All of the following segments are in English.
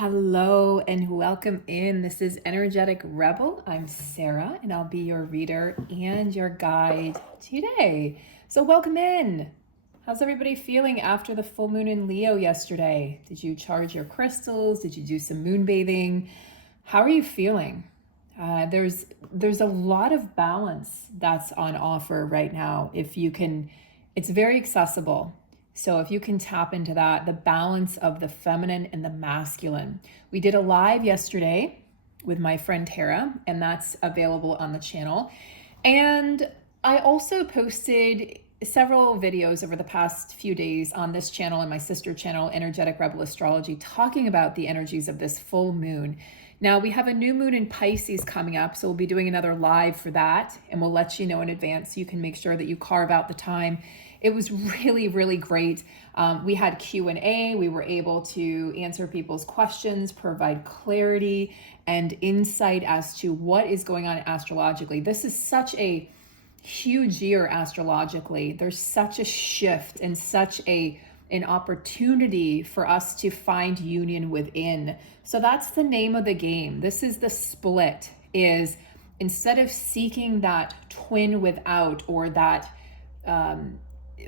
Hello and welcome in. This is Energetic Rebel. I'm Sarah and I'll be your reader and your guide today. So welcome in. How's everybody feeling after the full moon in Leo yesterday? Did you charge your crystals? Did you do some moon bathing? How are you feeling? There's a lot of balance that's on offer right now. If you can, it's very accessible. So if you can tap into that, the balance of the feminine and the masculine. We did a live yesterday with my friend Tara, and that's available on the channel. And I also posted several videos over the past few days on this channel and my sister channel, Energetic Rebel Astrology, talking about the energies of this full moon. Now we have a new moon in Pisces coming up, so we'll be doing another live for that, and we'll let you know in advance so you can make sure that you carve out the time. It was really, really great. We had Q&A. We were able to answer people's questions, provide clarity and insight as to what is going on astrologically. This is such a huge year astrologically. There's such a shift and such an opportunity for us to find union within. So that's the name of the game. This is the split, is instead of seeking that twin without or that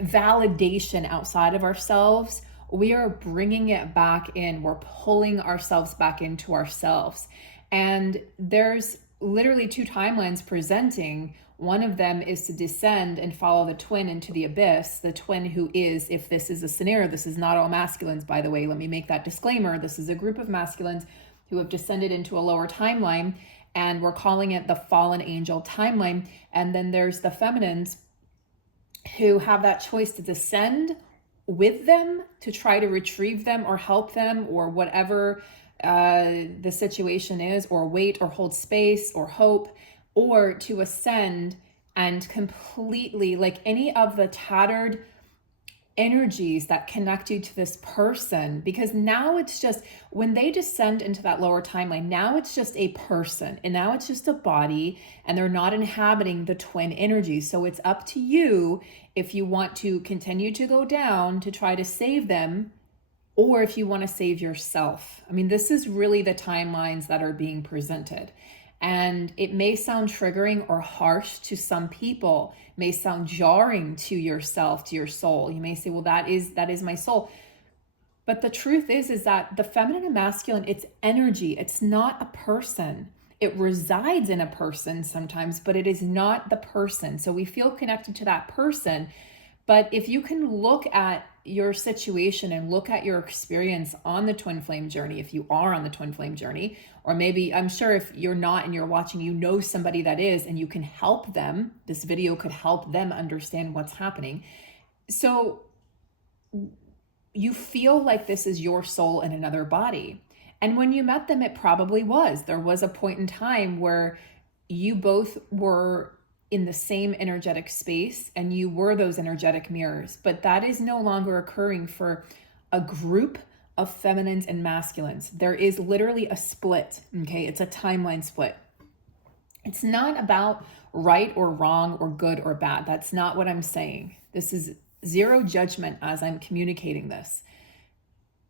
validation outside of ourselves, we are bringing it back in. We're pulling ourselves back into ourselves. And there's literally two timelines presenting. One of them is to descend and follow the twin into the abyss, the twin who is, if this is a scenario, this is not all masculines, by the way, let me make that disclaimer. This is a group of masculines who have descended into a lower timeline, and we're calling it the fallen angel timeline. And then there's the feminines who have that choice to descend with them to try to retrieve them or help them or whatever the situation is, or wait or hold space or hope, or to ascend and completely, like any of the tattered energies that connect you to this person, because now it's just, when they descend into that lower timeline, now it's just a person and now it's just a body, and they're not inhabiting the twin energy. So it's up to you if you want to continue to go down to try to save them, or if you want to save yourself. I mean, this is really the timelines that are being presented. And it may sound triggering or harsh to some people, may sound jarring to yourself, to your soul. You may say, well, that is my soul. But the truth is that the feminine and masculine, it's energy. It's not a person. It resides in a person sometimes, but it is not the person. So we feel connected to that person. But if you can look at your situation and look at your experience on the twin flame journey, if you are on the twin flame journey, or maybe, I'm sure if you're not and you're watching, you know somebody that is, and you can help them. This video could help them understand what's happening. So you feel like this is your soul in another body. And when you met them, it probably was. There was a point in time where you both were in the same energetic space and you were those energetic mirrors, but that is no longer occurring for a group of feminines and masculines. There is literally a split, okay? It's a timeline split. It's not about right or wrong or good or bad. That's not what I'm saying. This is zero judgment as I'm communicating this.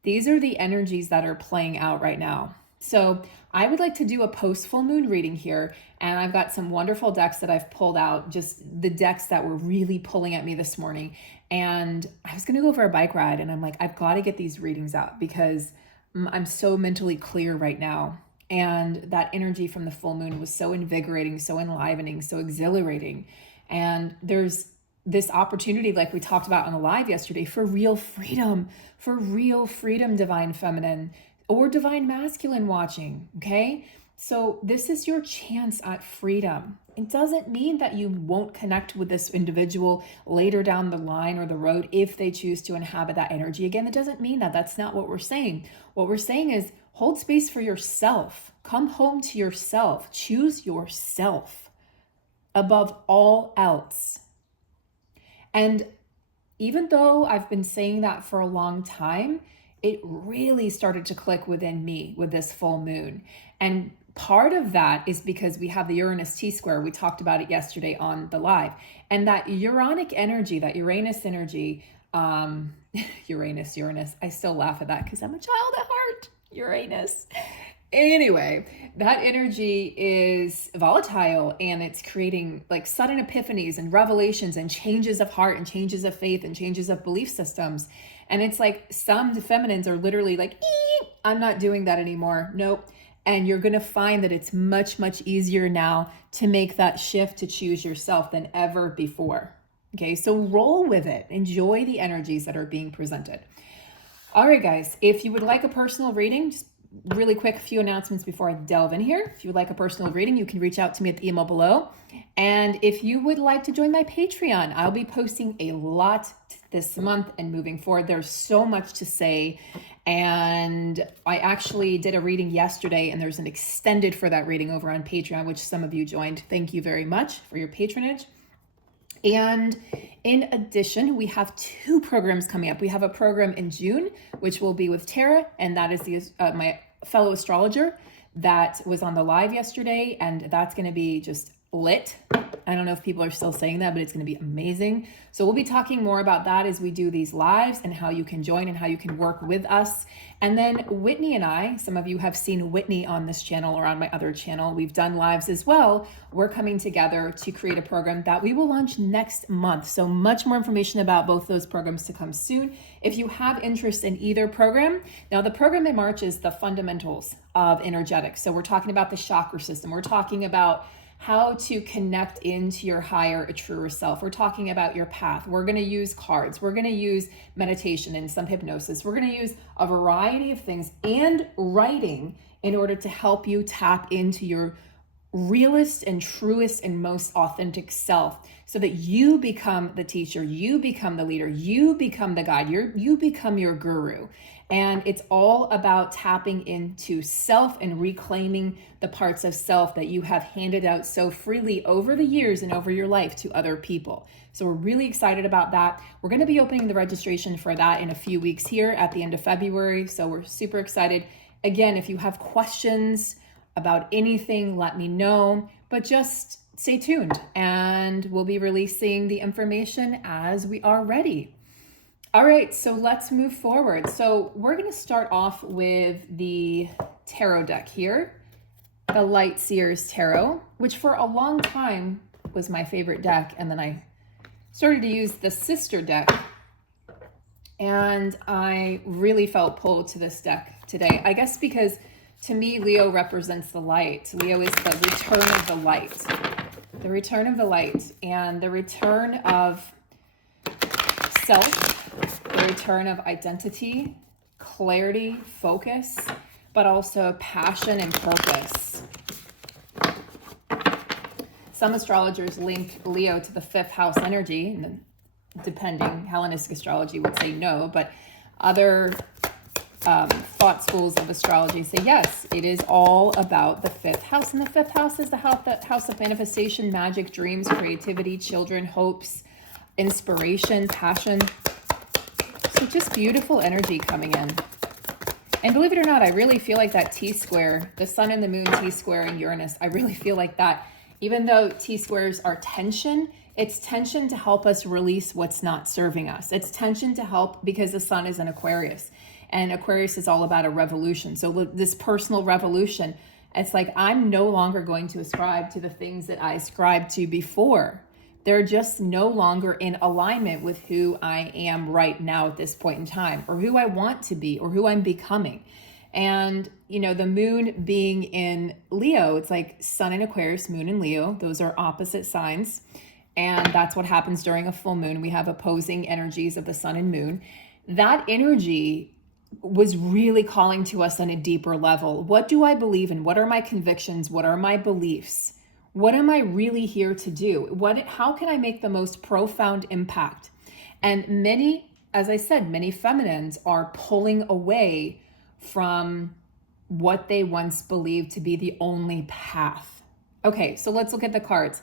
These are the energies that are playing out right now. So I would like to do a post full moon reading here, and I've got some wonderful decks that I've pulled out, just the decks that were really pulling at me this morning. And I was going to go for a bike ride, and I'm like, I've got to get these readings out because I'm so mentally clear right now. And that energy from the full moon was so invigorating, so enlivening, so exhilarating. And there's this opportunity, like we talked about on the live yesterday, for real freedom, divine feminine or divine masculine watching, okay? So this is your chance at freedom. It doesn't mean that you won't connect with this individual later down the line or the road if they choose to inhabit that energy again. It doesn't mean that. That's not what we're saying. What we're saying is hold space for yourself. Come home to yourself. Choose yourself above all else. And even though I've been saying that for a long time, it really started to click within me with this full moon. And part of that is because we have the Uranus T-square. We talked about it yesterday on the live. And that Uranic energy, that Uranus energy, Uranus, I still laugh at that because I'm a child at heart. Uranus. Anyway, that energy is volatile and it's creating like sudden epiphanies and revelations and changes of heart and changes of faith and changes of belief systems. And it's like some feminines are literally like, I'm not doing that anymore. Nope. And you're going to find that it's much, much easier now to make that shift to choose yourself than ever before. Okay, so roll with it. Enjoy the energies that are being presented. All right, guys, if you would like a personal reading, just really quick few announcements before I delve in here. If you would like a personal reading, you can reach out to me at the email below. And if you would like to join my Patreon, I'll be posting a lot this month and moving forward. There's so much to say. And I actually did a reading yesterday, and there's an extended for that reading over on Patreon, which some of you joined. Thank you very much for your patronage. And in addition, we have 2 programs coming up. We have a program in June, which will be with Tara, and that is my fellow astrologer that was on the live yesterday, and that's going to be just lit. I don't know if people are still saying that, but it's going to be amazing. So we'll be talking more about that as we do these lives and how you can join and how you can work with us. And then Whitney and I, some of you have seen Whitney on this channel or on my other channel. We've done lives as well. We're coming together to create a program that we will launch next month. So much more information about both those programs to come soon. If you have interest in either program, now the program in March is the fundamentals of energetics. So we're talking about the chakra system. We're talking about how to connect into your higher, truer self. We're talking about your path. We're going to use cards. We're going to use meditation and some hypnosis. We're going to use a variety of things and writing in order to help you tap into your realest and truest and most authentic self so that you become the teacher, you become the leader, you become the guide, you become your guru. And it's all about tapping into self and reclaiming the parts of self that you have handed out so freely over the years and over your life to other people. So we're really excited about that. We're going to be opening the registration for that in a few weeks here at the end of February. So we're super excited. Again, if you have questions about anything, let me know, but just stay tuned and we'll be releasing the information as we are ready. All right, so let's move forward. So we're going to start off with the tarot deck here, the Light Seers Tarot, which for a long time was my favorite deck. And then I started to use the sister deck. And I really felt pulled to this deck today. I guess because to me, Leo represents the light. Leo is the return of the light. The return of the light and the return of self, the return of identity, clarity, focus, but also passion and purpose. Some astrologers link Leo to the 5th house energy, and depending, Hellenistic astrology would say no, but other thought schools of astrology say yes, it is all about the 5th house. And the 5th house is the house of manifestation, magic, dreams, creativity, children, hopes, inspiration, passion. So just beautiful energy coming in. And believe it or not, I really feel like that T-square, the sun and the moon T-square in Uranus, I really feel like that, even though T-squares are tension, it's tension to help us release what's not serving us. It's tension to help because the sun is in Aquarius. And Aquarius is all about a revolution. So this personal revolution, it's like I'm no longer going to ascribe to the things that I ascribed to before. They're just no longer in alignment with who I am right now at this point in time, or who I want to be, or who I'm becoming. And, you know, the moon being in Leo, it's like sun in Aquarius, moon in Leo. Those are opposite signs. And that's what happens during a full moon. We have opposing energies of the sun and moon. That energy was really calling to us on a deeper level. What do I believe in? What are my convictions? What are my beliefs? What am I really here to do? How can I make the most profound impact? And many, as I said, many feminines are pulling away from what they once believed to be the only path. Okay, so let's look at the cards.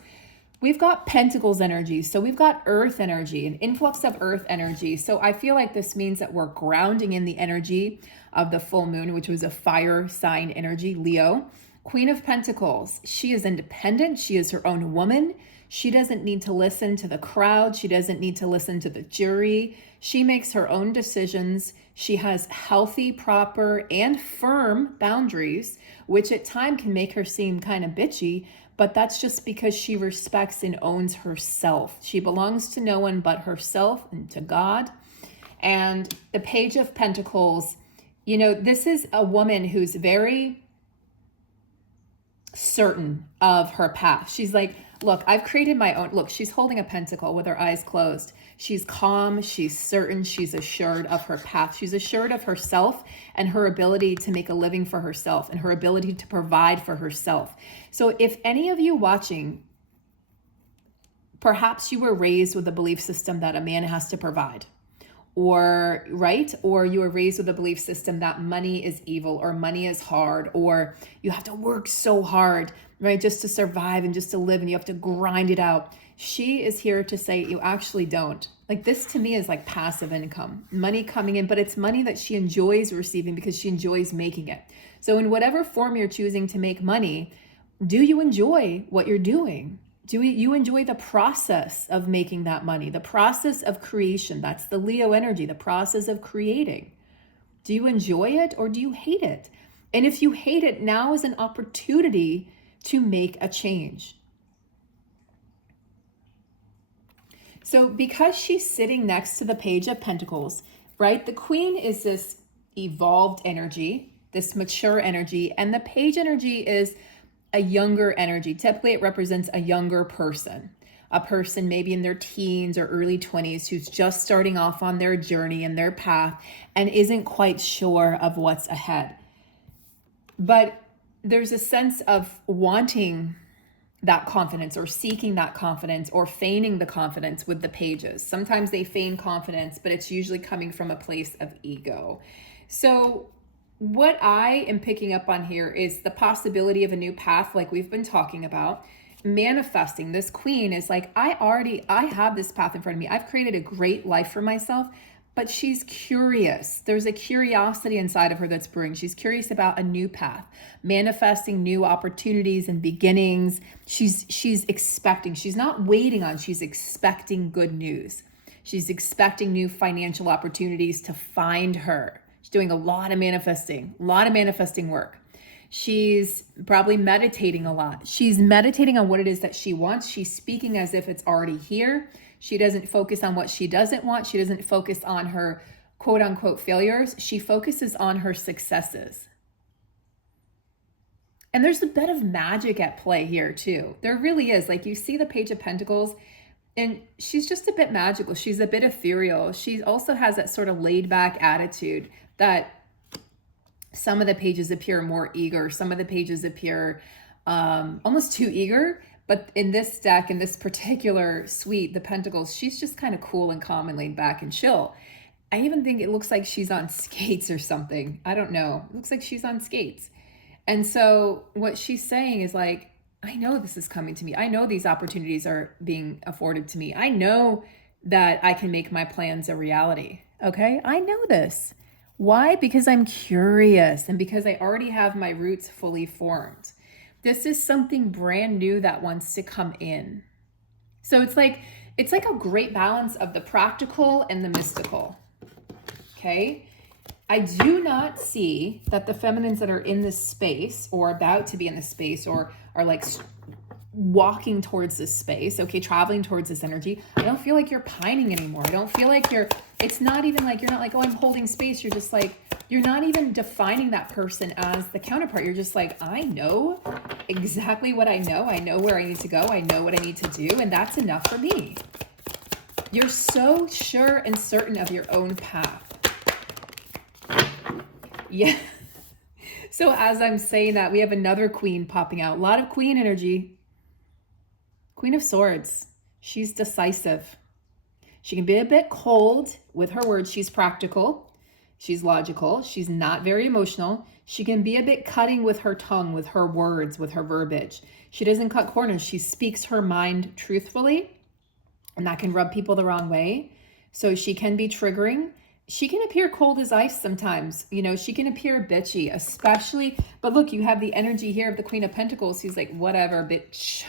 We've got Pentacles energy. So we've got Earth energy, an influx of Earth energy. So I feel like this means that we're grounding in the energy of the full moon, which was a fire sign energy, Leo. Queen of Pentacles, she is independent. She is her own woman. She doesn't need to listen to the crowd. She doesn't need to listen to the jury. She makes her own decisions. She has healthy, proper, and firm boundaries, which at times can make her seem kind of bitchy, but that's just because she respects and owns herself. She belongs to no one but herself and to God. And the Page of Pentacles, you know, this is a woman who's very certain of her path. She's like, look, I've created my own. Look, she's holding a pentacle with her eyes closed. She's calm, she's certain, she's assured of her path. She's assured of herself and her ability to make a living for herself and her ability to provide for herself. So if any of you watching, perhaps you were raised with a belief system that a man has to provide, or right, or you were raised with a belief system that money is evil or money is hard, or you have to work so hard, right, just to survive and just to live, and you have to grind it out. She is here to say you actually don't. Like, this to me is like passive income, money coming in, but it's money that she enjoys receiving because she enjoys making it. So in whatever form you're choosing to make money, do you enjoy what you're doing? Do you enjoy the process of making that money, the process of creation? That's the Leo energy, the process of creating. Do you enjoy it or do you hate it? And if you hate it, now is an opportunity to make a change. So because she's sitting next to the Page of Pentacles, right? The Queen is this evolved energy, this mature energy, and the Page energy is a younger energy. Typically, it represents a younger person, a person maybe in their teens or early 20s who's just starting off on their journey and their path and isn't quite sure of what's ahead. But there's a sense of wanting that confidence or seeking that confidence or feigning the confidence with the pages. Sometimes they feign confidence, but it's usually coming from a place of ego. So what I am picking up on here is the possibility of a new path, like we've been talking about. Manifesting. This Queen is like, I have this path in front of me. I've created a great life for myself, but she's curious. There's a curiosity inside of her that's brewing. She's curious about a new path, manifesting new opportunities and beginnings. She's expecting. She's not waiting on, she's expecting good news. She's expecting new financial opportunities to find her. She's doing a lot of manifesting work. She's probably meditating a lot. She's meditating on what it is that she wants. She's speaking as if it's already here. She doesn't focus on what she doesn't want. She doesn't focus on her quote unquote failures. She focuses on her successes. And there's a bit of magic at play here too. There really is. Like, you see the Page of Pentacles, and she's just a bit magical. She's a bit ethereal. She also has that sort of laid back attitude that some of the pages appear more eager. Some of the pages appear almost too eager. But in this deck, in this particular suite, the Pentacles, she's just kind of cool and calm and laid back and chill. I even think it looks like she's on skates or something. I don't know. It looks like she's on skates. And so what she's saying is like, I know this is coming to me. I know these opportunities are being afforded to me. I know that I can make my plans a reality. Okay? I know this. Why? Because I'm curious and because I already have my roots fully formed. This is something brand new that wants to come in. So it's like a great balance of the practical and the mystical. Okay? I do not see that the feminines that are in this space or about to be in this space or are like walking towards this space, okay, traveling towards this energy, I don't feel like you're pining anymore. I don't feel like it's not even like, you're not like, oh, I'm holding space. You're just like, you're not even defining that person as the counterpart. You're just like, I know exactly what I know. I know where I need to go. I know what I need to do. And that's enough for me. You're so sure and certain of your own path. Yeah. So as I'm saying that, we have another Queen popping out. A lot of Queen energy. Queen of Swords. She's decisive. She can be a bit cold with her words. She's practical. She's logical. She's not very emotional. She can be a bit cutting with her tongue, with her words, with her verbiage. She doesn't cut corners. She speaks her mind truthfully, and that can rub people the wrong way. So she can be triggering. She can appear cold as ice sometimes. You know, she can appear bitchy, especially, but look, you have the energy here of the Queen of Pentacles who's like, whatever, bitch.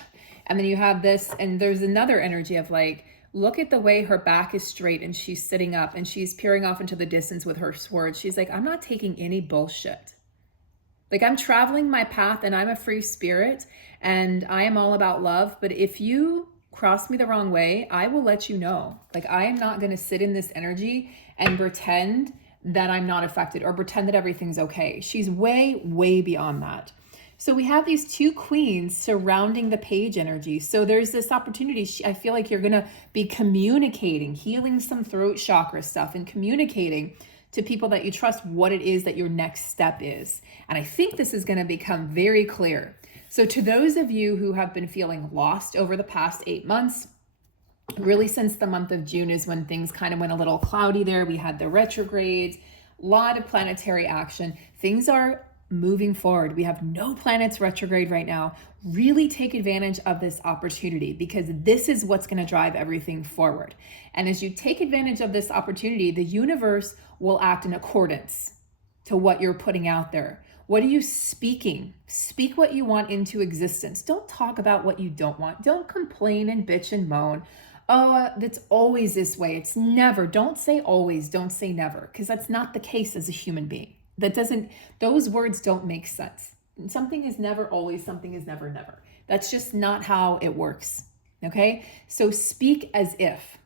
And then you have this, and there's another energy of like, Look at the way her back is straight and she's sitting up and she's peering off into the distance with her sword. She's like, I'm not taking any bullshit. Like, I'm traveling my path and I'm a free spirit and I am all about love. But if you cross me the wrong way, I will let you know. Like, I am not going to sit in this energy and pretend that I'm not affected or pretend that everything's okay. She's way, way beyond that. So we have these two queens surrounding the page energy. So there's this opportunity. I feel like you're going to be communicating, healing some throat chakra stuff and communicating to people that you trust what it is that your next step is. And I think this is going to become very clear. So to those of you who have been feeling lost over the past 8 months, really since the month of June is when things kind of went a little cloudy there. We had the retrogrades, a lot of planetary action. Things are moving forward. We have no planets retrograde right now. Really take advantage of this opportunity because this is what's going to drive everything forward. And as you take advantage of this opportunity, the universe will act in accordance to what you're putting out there. What are you speaking? Speak what you want into existence. Don't talk about what you don't want. Don't complain and bitch and moan. Oh, that's always this way. It's never. Don't say always. Don't say never, because that's not the case as a human being. Those words don't make sense. Something is never always, something is never never. That's just not how it works. Okay? So speak as if.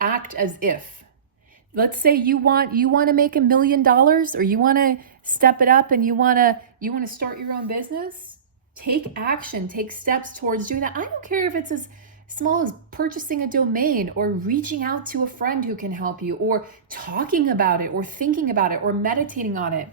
Act as if. Let's say you want to make $1 million, or you want to step it up and you want to start your own business. Take action, take steps towards doing that. I don't care if it's as small as purchasing a domain or reaching out to a friend who can help you, or talking about it, or thinking about it, or meditating on it,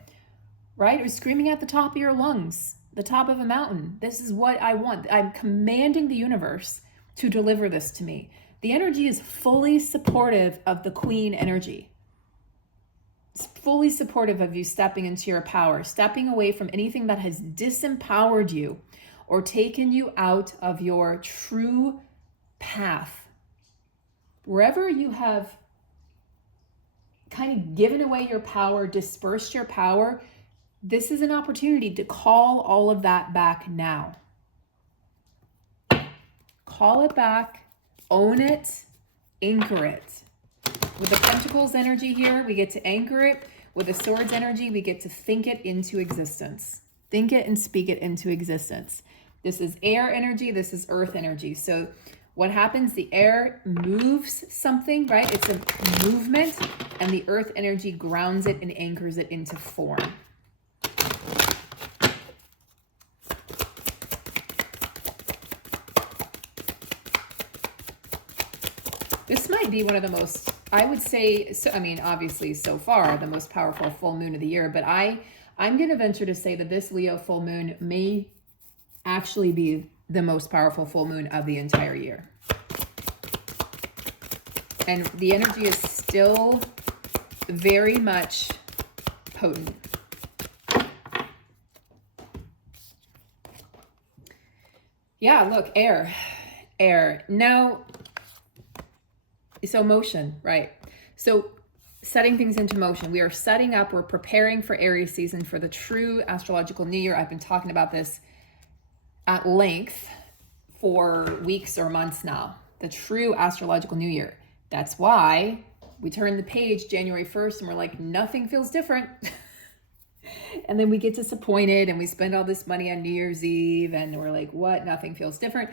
right? Or screaming at the top of your lungs, the top of a mountain. This is what I want. I'm commanding the universe to deliver this to me. The energy is fully supportive of the queen energy. It's fully supportive of you stepping into your power, stepping away from anything that has disempowered you or taken you out of your true path. Wherever you have kind of given away your power, dispersed your power, this is an opportunity to call all of that back now. Call it back, own it, anchor it. With the Pentacles energy here, we get to anchor it. With the Swords energy, we get to think it into existence. Think it and speak it into existence. This is air energy, this is earth energy. So what happens? The air moves something, right? It's a movement, and the earth energy grounds it and anchors it into form. This might be one of the most, I would say, so, I mean, obviously so far, the most powerful full moon of the year, but I'm going to venture to say that this Leo full moon may actually be the most powerful full moon of the entire year. And the energy is still very much potent. Yeah, look, air. Now, so motion, right? So setting things into motion. We are setting up, we're preparing for Aries season, for the true astrological new year. I've been talking about this at length for weeks or months now. The true astrological new year. That's why we turn the page January 1st and we're like, nothing feels different. And then we get disappointed and we spend all this money on New Year's Eve and we're like, what? Nothing feels different.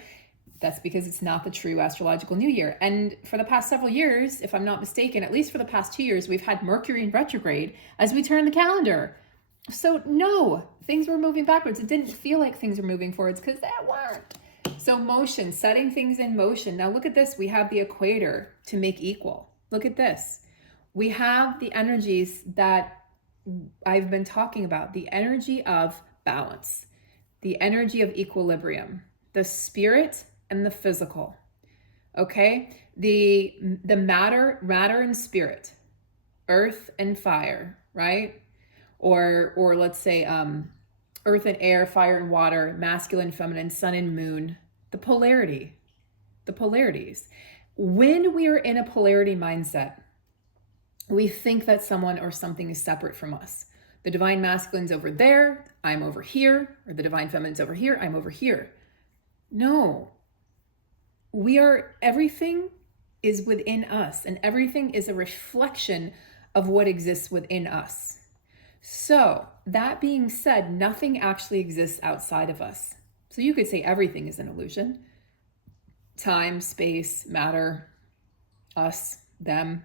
That's because it's not the true astrological new year. And for the past several years, if I'm not mistaken, at least for the past 2 years, we've had Mercury in retrograde as we turn the calendar. So no, things were moving backwards. It didn't feel like things were moving forwards because they weren't. So motion, setting things in motion. Now look at this. We have the equator to make equal. Look at this. We have the energies that I've been talking about, the energy of balance, the energy of equilibrium, the spirit and the physical. Okay? The matter and spirit, earth and fire, right? Or let's say earth and air, fire and water, masculine, feminine, sun and moon, the polarities. When we are in a polarity mindset, we think that someone or something is separate from us. The divine masculine's over there, I'm over here, or the divine feminine's over here, I'm over here. No. Everything is within us, and everything is a reflection of what exists within us. So that being said, nothing actually exists outside of us. So you could say everything is an illusion. Time, space, matter, us, them,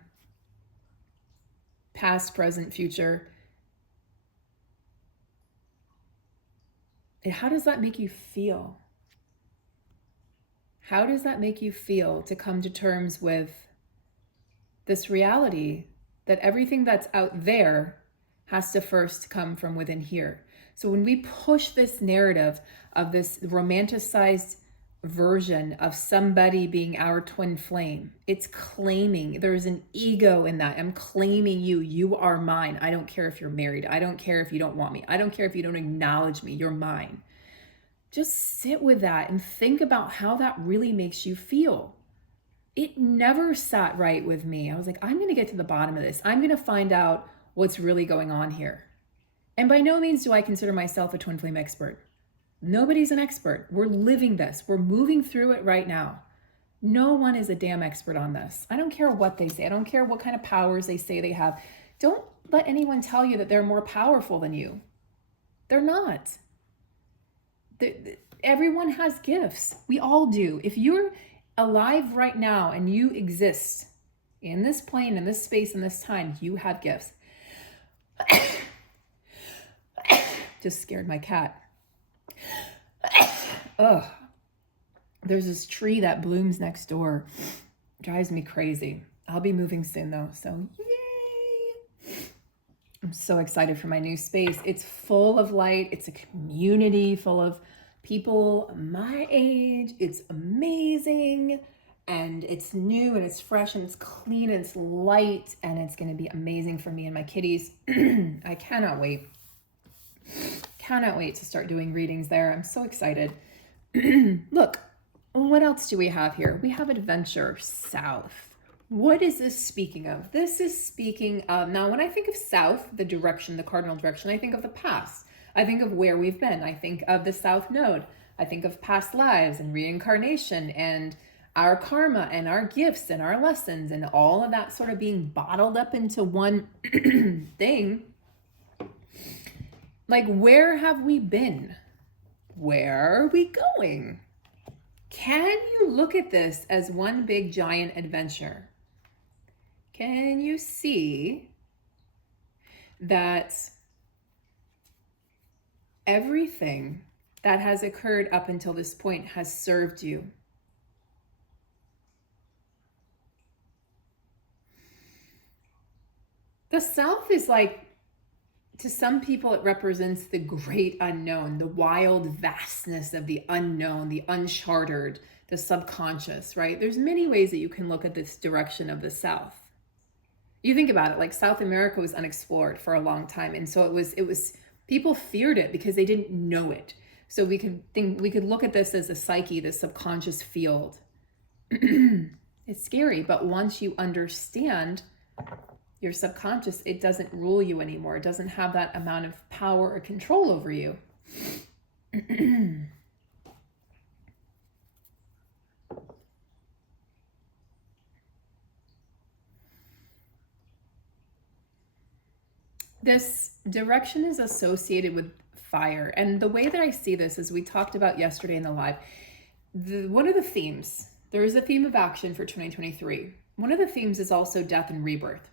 past, present, future. And how does that make you feel? How does that make you feel to come to terms with this reality that everything that's out there has to first come from within here? So when we push this narrative of this romanticized version of somebody being our twin flame, it's claiming, there's an ego in that. I'm claiming you. You are mine. I don't care if you're married. I don't care if you don't want me. I don't care if you don't acknowledge me. You're mine. Just sit with that and think about how that really makes you feel. It never sat right with me. I was like, I'm going to get to the bottom of this. I'm going to find out what's really going on here. And by no means do I consider myself a twin flame expert. Nobody's an expert. We're living this. We're moving through it right now. No one is a damn expert on this. I don't care what they say. I don't care what kind of powers they say they have. Don't let anyone tell you that they're more powerful than you. They're not. Everyone has gifts. We all do. If you're alive right now and you exist in this plane, in this space, in this time, you have gifts. Just scared my cat. Ugh. There's this tree that blooms next door. Drives me crazy. I'll be moving soon though, so yay! I'm so excited for my new space. It's full of light. It's a community full of people my age. It's amazing, and it's new, and it's fresh, and it's clean, and it's light, and it's going to be amazing for me and my kitties. I cannot wait. Cannot wait to start doing readings there. I'm so excited. Look, what else do we have here? We have adventure south. What is this speaking of? This is speaking of, now when I think of south, the direction, the cardinal direction, I think of the past. I think of where we've been. I think of the south node. I think of past lives and reincarnation and our karma and our gifts and our lessons and all of that sort of being bottled up into one thing. Like, where have we been? Where are we going? Can you look at this as one big giant adventure? Can you see that everything that has occurred up until this point has served you? The South is like, to some people, it represents the great unknown, the wild vastness of the unknown, the uncharted, the subconscious, right? There's many ways that you can look at this direction of the South. You think about it, like South America was unexplored for a long time. And so it was people feared it because they didn't know it. So we could look at this as a psyche, this subconscious field. It's scary, but once you understand your subconscious, it doesn't rule you anymore. It doesn't have that amount of power or control over you. This direction is associated with fire. And the way that I see this, as we talked about yesterday in the live, one of the themes, there is a theme of action for 2023. One of the themes is also death and rebirth.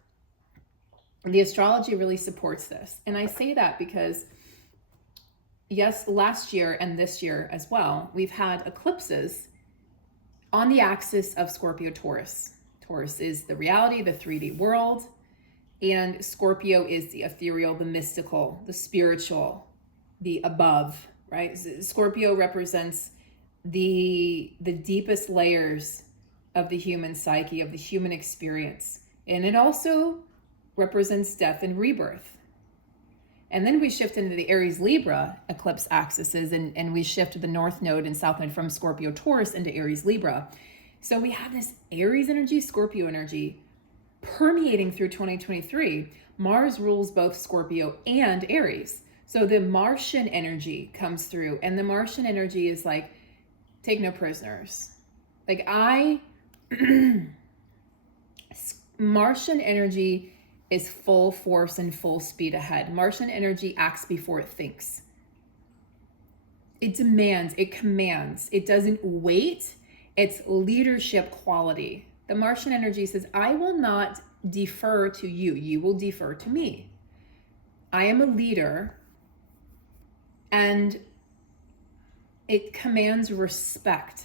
And the astrology really supports this. And I say that because, yes, last year and this year as well, we've had eclipses on the axis of Scorpio Taurus. Taurus is the reality, the 3D world. And Scorpio is the ethereal, the mystical, the spiritual, the above, right? Scorpio represents the deepest layers of the human psyche, of the human experience. And it also represents death and rebirth. And then we shift into the Aries Libra eclipse axes, and we shift the North Node and South Node from Scorpio Taurus into Aries Libra. So we have this Aries energy, Scorpio energy permeating through 2023. Mars rules both Scorpio and Aries. So the Martian energy comes through, and the Martian energy is like, take no prisoners. Like Martian energy is full force and full speed ahead. Martian energy acts before it thinks. It demands, it commands, it doesn't wait. It's leadership quality. The Martian energy says, I will not defer to you. You will defer to me. I am a leader, and it commands respect.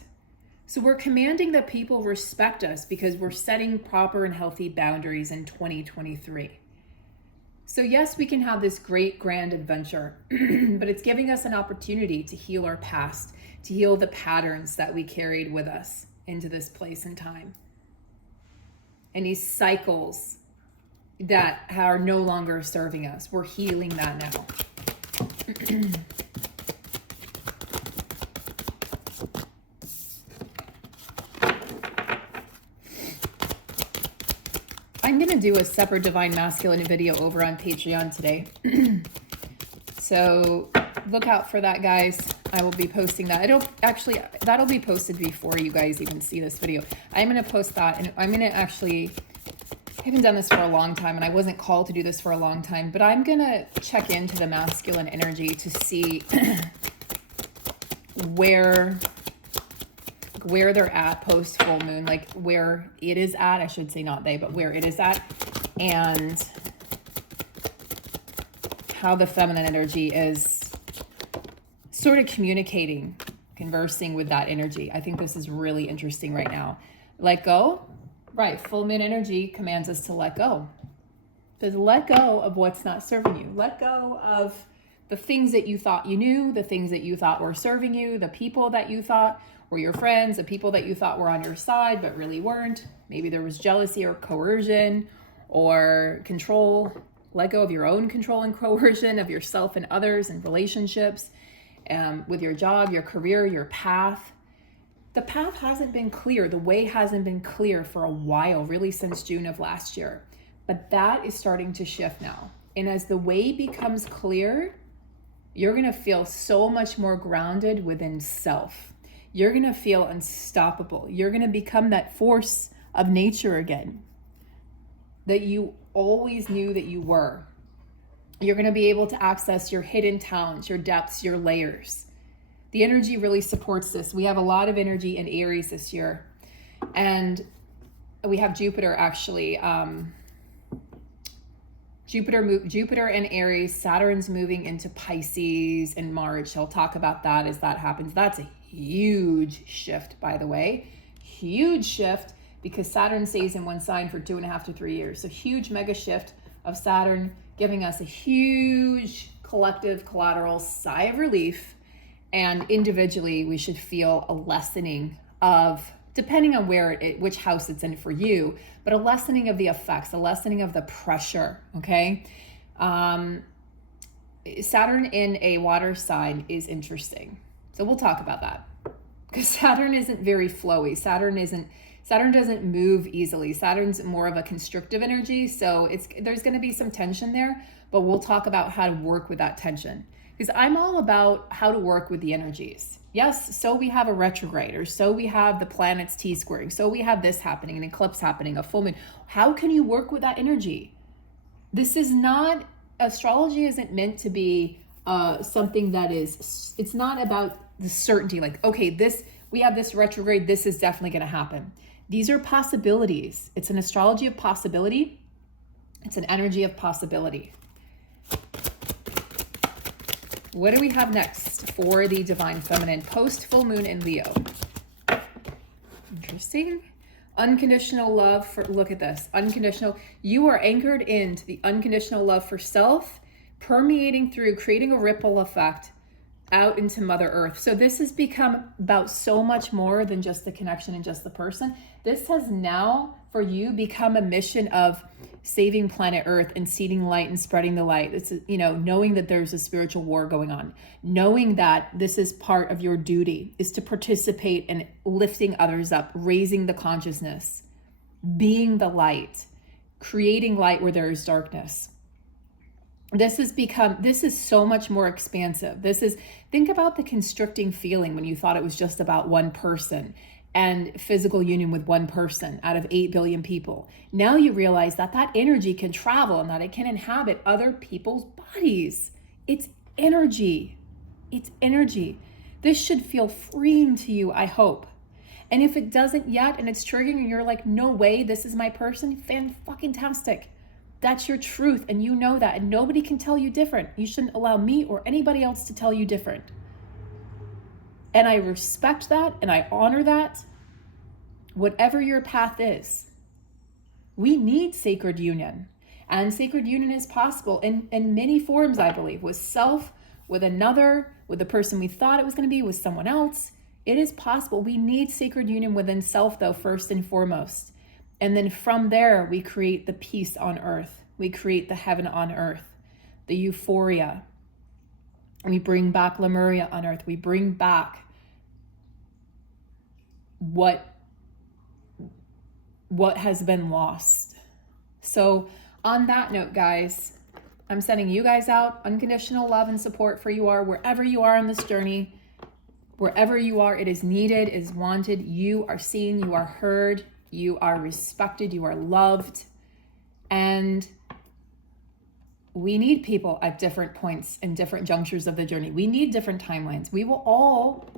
So we're commanding that people respect us because we're setting proper and healthy boundaries in 2023. So yes, we can have this great grand adventure, but it's giving us an opportunity to heal our past, to heal the patterns that we carried with us into this place and time. And these cycles that are no longer serving us, we're healing that now. I'm going to do a separate Divine Masculine video over on Patreon today. So look out for that, guys. I will be posting that. That'll be posted before you guys even see this video. I'm going to post that, and I'm going to I haven't done this for a long time, and I wasn't called to do this for a long time, but I'm going to check into the masculine energy to see where they're at post full moon, like where it is at, I should say, not they, but where it is at, and how the feminine energy is sort of communicating, conversing with that energy. I think this is really interesting right now. Let go, right? Full moon energy commands us to let go. Just let go of what's not serving you. Let go of the things that you thought you knew, the things that you thought were serving you, the people that you thought were your friends, the people that you thought were on your side but really weren't. Maybe there was jealousy or coercion or control. Let go of your own control and coercion of yourself and others and relationships, with your job, your career, your path. The path hasn't been clear. The way hasn't been clear for a while, really since June of last year. But that is starting to shift now. And as the way becomes clear, you're going to feel so much more grounded within self. You're going to feel unstoppable. You're going to become that force of nature again that you always knew that you were. You're going to be able to access your hidden talents, your depths, your layers. The energy really supports this. We have a lot of energy in Aries this year. And we have Jupiter actually. Jupiter and Aries, Saturn's moving into Pisces in March. I'll talk about that as that happens. That's a huge shift, by the way. Huge shift, because Saturn stays in one sign for 2.5 to 3 years. So huge mega shift of Saturn, giving us a huge collective collateral sigh of relief. And individually, we should feel a lessening of, depending on which house it's in for you, but a lessening of the effects, a lessening of the pressure, okay? Saturn in a water sign is interesting. So we'll talk about that, because Saturn isn't very flowy. Saturn doesn't move easily. Saturn's more of a constrictive energy. So there's going to be some tension there, but we'll talk about how to work with that tension, because I'm all about how to work with the energies. Yes, so we have a retrograde, or so we have the planets T-squaring, so we have this happening, an eclipse happening, a full moon. How can you work with that energy? Astrology isn't meant to be something that it's not about the certainty, like, okay, we have this retrograde, this is definitely going to happen. These are possibilities. It's an astrology of possibility. It's an energy of possibility. What do we have next for the Divine Feminine post full moon in Leo? Interesting. Unconditional love look at this. Unconditional. You are anchored into the unconditional love for self, permeating through, creating a ripple effect out into Mother Earth. So this has become about so much more than just the connection and just the person. This has now, for you, become a mission of saving planet Earth and seeding light and spreading the light. It's, knowing that there's a spiritual war going on, knowing that this is part of your duty, is to participate in lifting others up, raising the consciousness, being the light, creating light where there is darkness. This is so much more expansive. Think about the constricting feeling when you thought it was just about one person. and physical union with one person out of 8 billion people. Now you realize that that energy can travel and that it can inhabit other people's bodies. It's energy. It's energy. This should feel freeing to you, I hope. And if it doesn't yet and it's triggering and you're like, no way, this is my person, fan-fucking-tastic. That's your truth and you know that and nobody can tell you different. You shouldn't allow me or anybody else to tell you different. And I respect that and I honor that. Whatever your path is, we need sacred union. And sacred union is possible in many forms, I believe, with self, with another, with the person we thought it was going to be, with someone else. It is possible. We need sacred union within self, though, first and foremost. And then from there, we create the peace on earth. We create the heaven on earth, the euphoria. We bring back Lemuria on earth. We bring back what has been lost. So on that note, guys, I'm sending you guys out unconditional love and support for you are wherever you are on this journey. Wherever you are, it is needed, it is wanted. You are seen, you are heard, you are respected, you are loved. And we need people at different points and different junctures of the journey. We need different timelines. We will all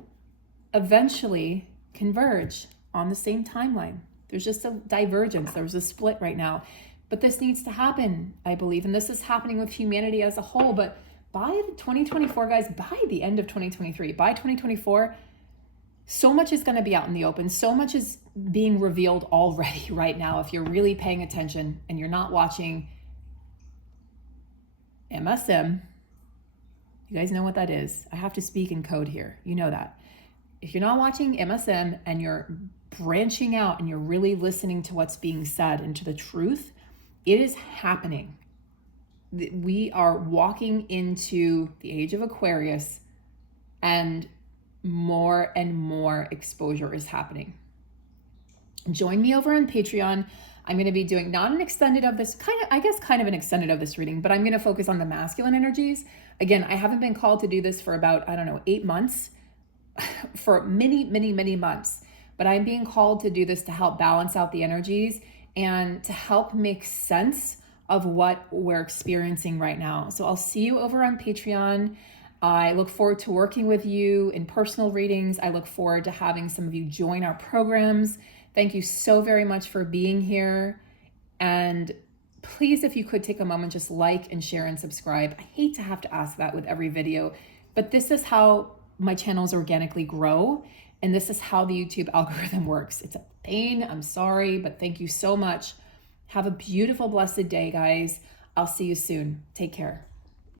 eventually converge on the same timeline. There's just a divergence. There's a split right now. But this needs to happen, I believe. And this is happening with humanity as a whole. But by 2024, guys, by the end of 2023, by 2024, so much is going to be out in the open. So much is being revealed already right now. If you're really paying attention and you're not watching MSM, you guys know what that is. I have to speak in code here. You know that. If you're not watching MSM and you're branching out and you're really listening to what's being said and to the truth, it is happening. We are walking into the age of Aquarius and more exposure is happening. Join me over on Patreon. I'm going to be doing not an extended of this, kind of an extended of this reading, but I'm going to focus on the masculine energies. Again, I haven't been called to do this for about, 8 months, for many months, but I'm being called to do this to help balance out the energies and to help make sense of what we're experiencing right now. So I'll see you over on Patreon. I look forward to working with you in personal readings. I look forward to having some of you join our programs. Thank you so very much for being here. And please, if you could take a moment, just like and share and subscribe. I hate to have to ask that with every video, but this is how my channels organically grow. And this is how the YouTube algorithm works. It's a pain, I'm sorry, but thank you so much. Have a beautiful, blessed day, guys. I'll see you soon. Take care.